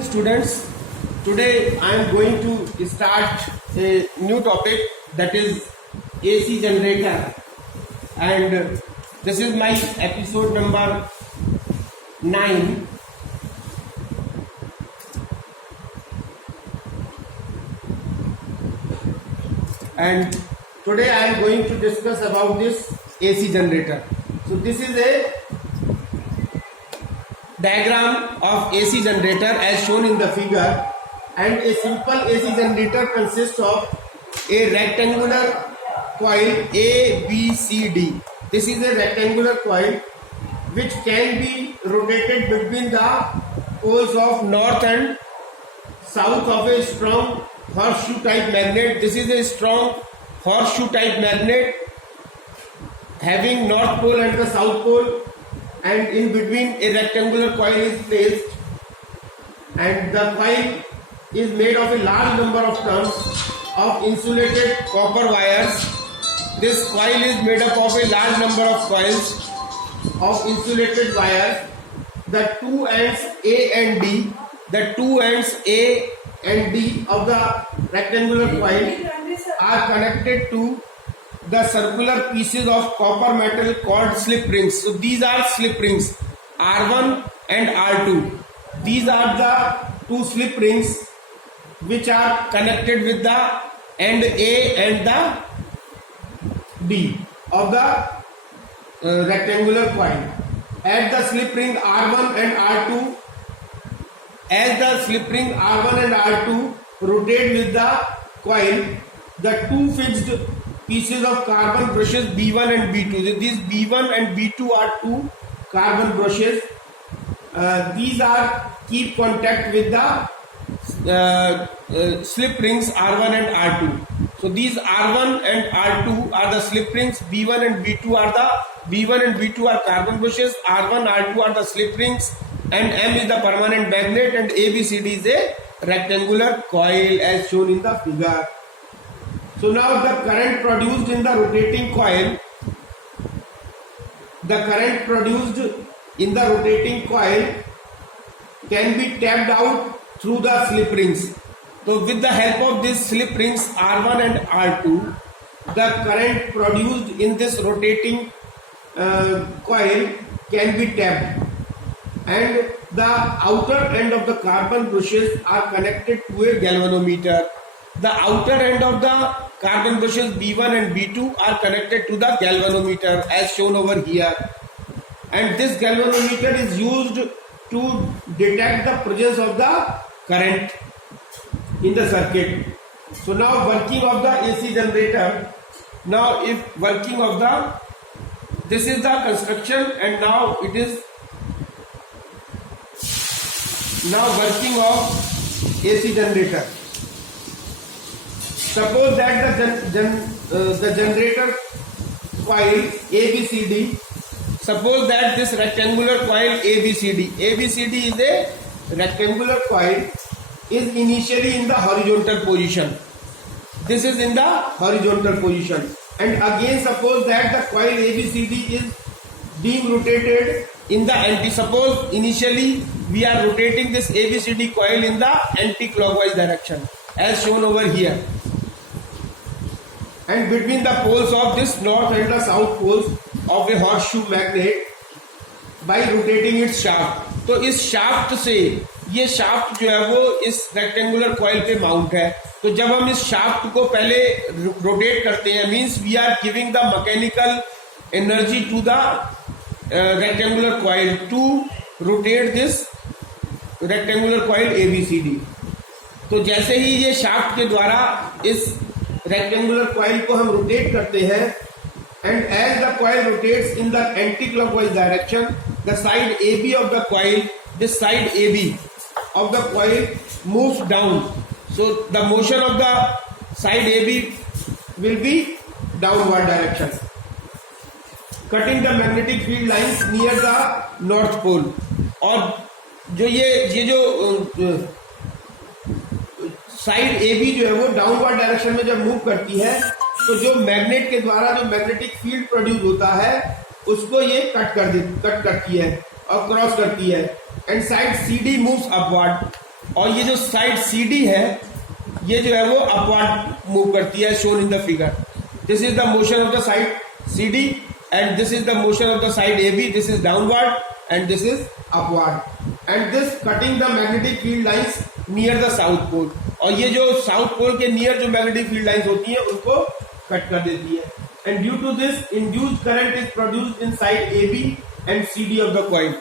Students, today I am going to start a new topic, that is AC generator, and this is my episode number 9. And today I am going to discuss about this AC generator. So this is a diagram of AC generator as shown in the figure, and a simple AC generator consists of a rectangular coil ABCD. This is a rectangular coil which can be rotated between the poles of north and south of a strong horseshoe type magnet. This is a strong horseshoe type magnet having north pole and the south pole, and in between a rectangular coil is placed, and the coil is made of a large number of turns of insulated copper wires. This coil is made up of a large number of coils of insulated wires. The two ends A and D, of the rectangular coil are connected to the circular pieces of copper metal called slip rings. So these are slip rings R1 and R2. These are the two slip rings which are connected with the end A and the D of the rectangular coil. At the slip ring R1 and R2, as the slip ring R1 and R2 rotate with the coil, the two fixed pieces of carbon brushes B1 and B2. These B1 and B2 are two carbon brushes. These are keep contact with the slip rings R1 and R2. So these R1 and R2 are the slip rings. B1 and B2 are carbon brushes. R1, R2 are the slip rings, and M is the permanent magnet, and ABCD is a rectangular coil as shown in the figure. So now the current produced in the rotating coil, can be tapped out through the slip rings. So with the help of these slip rings R1 and R2, the current produced in this rotating coil can be tapped, and the outer end of the carbon brushes are connected to a galvanometer. The outer end of the carbon brushes B1 and B2 are connected to the galvanometer as shown over here, and this galvanometer is used to detect the presence of the current in the circuit. So now working of the AC generator. Now if working of this is the construction, and now it is now working of AC generator. Suppose that the generator coil ABCD, suppose that this rectangular coil ABCD is a rectangular coil, is initially in the horizontal position. This is in the horizontal position, and again suppose that the coil ABCD is being rotated in the anti. Suppose initially we are rotating this ABCD coil in the anti-clockwise direction as shown over here, and between the poles of this north and the south poles of a horseshoe magnet by rotating its shaft. तो इस shaft से, ये shaft जो है वो इस rectangular coil पे mount है. तो जब हम इस शाफ्ट को पहले रोटेट करते हैं, means we are giving the mechanical energy to the rectangular coil to rotate this rectangular coil ABCD. तो जैसे ही ये शाफ्ट के द्वारा इस रेक्टेंगुलर कॉइल को हम रोटेट करते हैं, and as the coil rotates in the anti-clockwise direction, the side AB of the coil, this side AB of the coil moves down. So the motion of the side AB will be downward direction, cutting the magnetic field lines near the north pole. और जो ये जो side AB जो है वो downward direction में जब move करती है, तो जो मैग्नेट के द्वारा जो मैग्नेटिक फील्ड प्रोड्यूस होता है उसको ये कट करती है और क्रॉस करती है, and side CD moves upward. और ये जो साइड CD है ये जो है वो अपवर्ड मूव करती है, shown in the figure. This is the motion of the side CD and this is the motion of the side AB. This is downward and this is upward, and this cutting the magnetic field lines near the south pole. और ये जो south pole के near जो magnetic field lines होती हैं उनको cut कर देती है. And due to this induced current is produced in side AB and CD of the coil.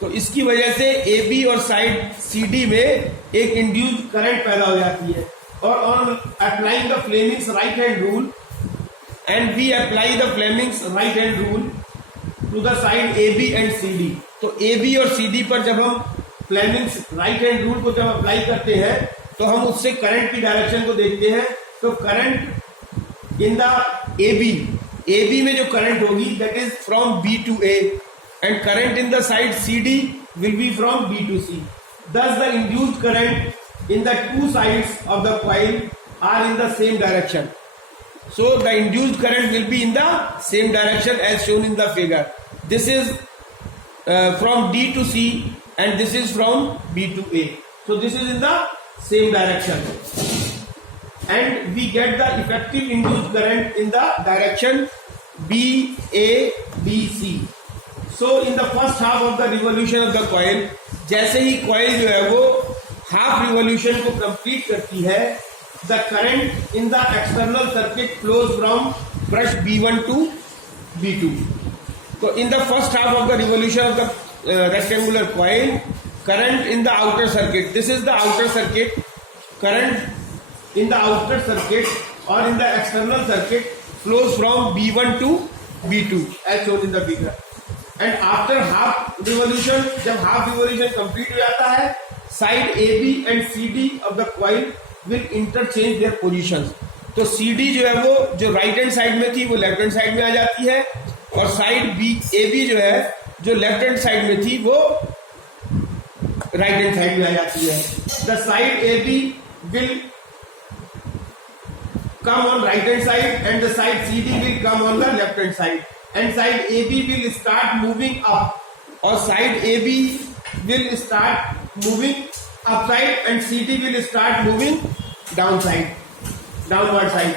तो इसकी वजह से AB और साइड CD में एक इंड्यूस्ड करंट पैदा हो जाती है. और on applying the Fleming's right hand rule, and we apply the Fleming's right hand rule to the side AB and CD. तो AB और CD पर जब हम Fleming's right hand rule को जब अप्लाई करते हैं तो हम उससे करंट की डायरेक्शन को देखते हैं. तो करंट इन द AB में जो करंट होगी that is from B to A, and current in the side CD will be from B to C. Thus the induced current in the two sides of the coil are in the same direction. So the induced current will be in the same direction as shown in the figure. This is from D to C and this is from B to A. So this is in the same direction, and we get the effective induced current in the direction BABC. So in the first half of the revolution of the coil, जैसे ही coil जो है वो half revolution को complete करती है, the current in the external circuit flows from brush B1 to B2. So in the first half of the revolution of the rectangular coil, current in the outer circuit, this is the outer circuit, current in the outer circuit or in the external circuit flows from B1 to B2 as shown in the figure. And after half revolution, जब half revolution complete हो जाता है, side AB and CD of the coil will interchange their positions. तो CD जो है वो जो right hand side में थी वो लेफ्ट हैंड साइड में आ जाती है, और साइड AB जो है जो लेफ्ट हैंड साइड में थी वो राइट हैंड साइड में आ जाती है. The side AB will come on right hand side and the side CD will come on the left hand side, and side AB will start moving up, और side AB will start moving upside and CD will start moving downward side.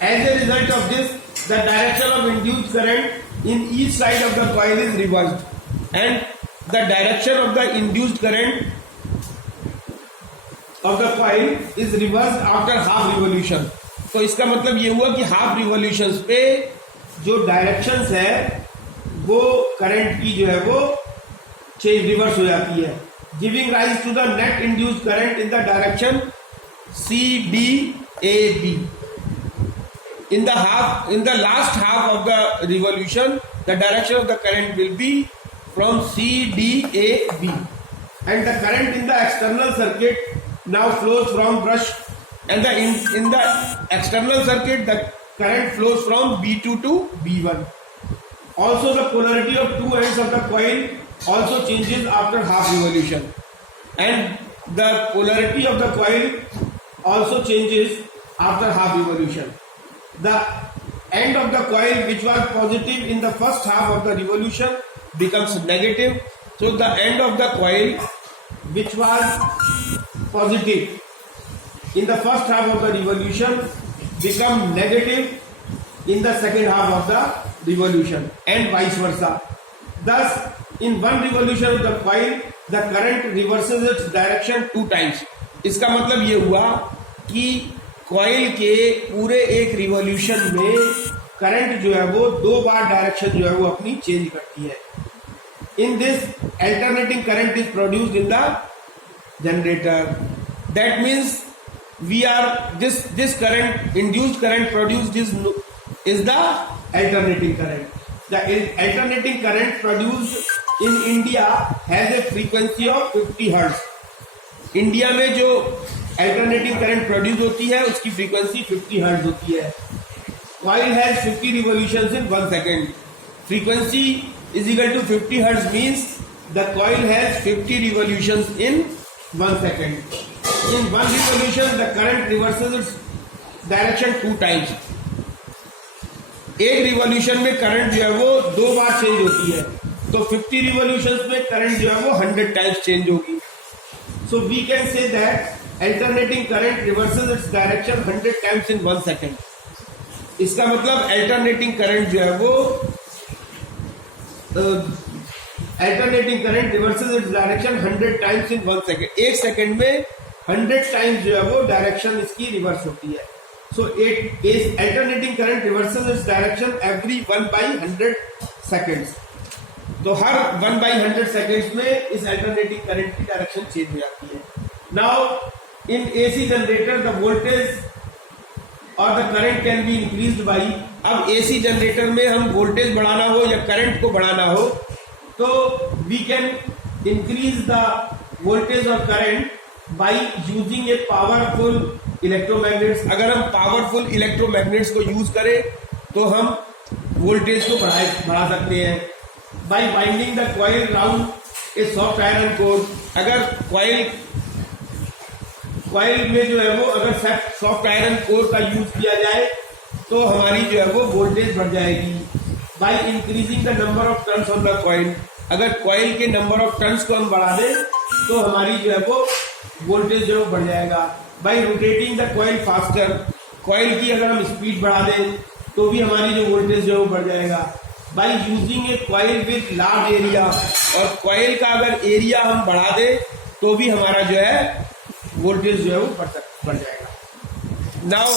As a result of this, the direction of induced current in each side of the coil is reversed, and the direction of the induced current of the coil is reversed after half revolution. तो इसका मतलब ये हुआ कि half revolutions पे जो directions है वो करंट की जो है वो चेंज रिवर्स हो जाती है, giving rise to the net induced current in the direction CDAB. In the last half of the revolution, the direction of the current will be from CDAB, and the current in the external circuit now flows from brush, and in the external circuit the current flows from B2 to B1. Also the polarity of two ends of the coil also changes after half revolution, and the polarity of the coil also changes after half revolution. The end of the coil which was positive in the first half of the revolution becomes negative. So the end of the coil which was positive in the first half of the revolution become negative in the second half of the revolution, and vice versa. Thus in one revolution of the coil the current reverses its direction 2 times. इसका मतलब ये हुआ कि coil के पूरे एक revolution में current जो है वो 2 बार डायरेक्शन जो है वो अपनी चेंज करती है. In this alternating current is produced in the generator. That means we are this current, induced current produced is the alternating current. The alternating current produced in India has a frequency of 50 Hz. India में जो alternating current produce होती है उसकी frequency 50 hertz होती है. Coil has 50 revolutions in 1 second. Frequency is equal to 50 hertz means the coil has 50 revolutions in 1 second. In one revolution the current reverses its direction 2 times. एक revolution में current जो है वो 2 बार चेंज होती है, तो 50 रिवॉल्यूशंस में करंट जो है वो 100 टाइम्स चेंज होगी. So we can say that alternating current reverses its direction 100 times in 1 second. इसका मतलब अल्टरनेटिंग करंट जो है वो alternating current reverses its direction 100 times in 1 second. 1 second में 100 टाइम्स जो है वो डायरेक्शन इसकी रिवर्स होती है. So it is alternating current reverses its direction every 1/100 seconds. तो हर 1/100 सेकेंड्स में इस अल्टरनेटिंग करंट की डायरेक्शन चेंज हो जाती है. Now in AC generator the voltage और the current can be increased by. अब एसी जनरेटर में हम वोल्टेज बढ़ाना हो या करंट को बढ़ाना हो तो we can increase the voltage और current by using a powerful electromagnets. अगर हम पावरफुल इलेक्ट्रोमैग्नेट्स को यूज करें तो हम वोल्टेज को बढ़ा सकते हैं. By binding the coil round A soft iron core. अगर कॉइल में जो है वो अगर सॉफ्ट आयरन कोर का यूज किया जाए तो हमारी जो है वो वोल्टेज बढ़ जाएगी. By increasing the number of turns on the coil. अगर कॉइल के नंबर ऑफ टर्न्स को हम बढ़ा दें तो हमारी जो है वो वोल्टेज जो है वो बढ़ जाएगा. By rotating the coil faster. Coil की अगर हम स्पीड बढ़ा दें तो भी हमारी जो वोल्टेज जो है वो बढ़ जाएगा. By using A coil with large area. और कॉइल का अगर एरिया हम बढ़ा दें तो भी हमारा जो है वोल्टेज जो है वो बढ़ जाएगा. नाउ